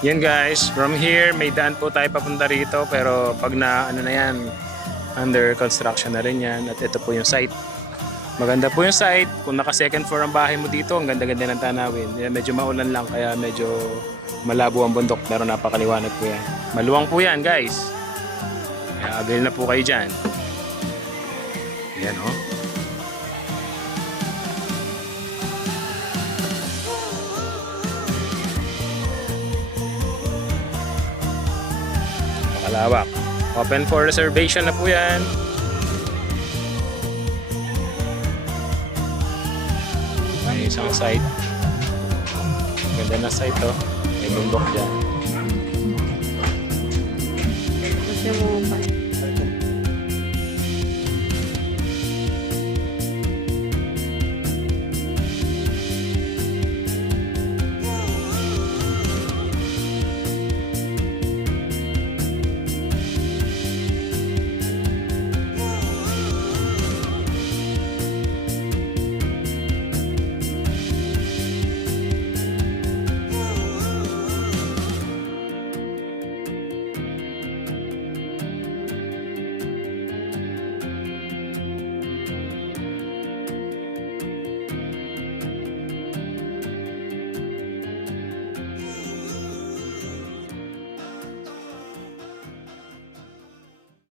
Yan guys, from here may daan po tayo papunta rito pero pag na ano na yan, under construction na rin yan at ito po yung site. Maganda po yung site. Kung naka second floor ang bahay mo dito, ang ganda-ganda ng tanawin. Yan, medyo maulan lang kaya medyo malabo ang bundok pero napakaliwanag po yan. Maluwang po yan guys. Kaya avail na po kayo dyan. Ayan o. Makalawak. Open for reservation na po yan. May isang site. Ganda na site to. May bundok dyan.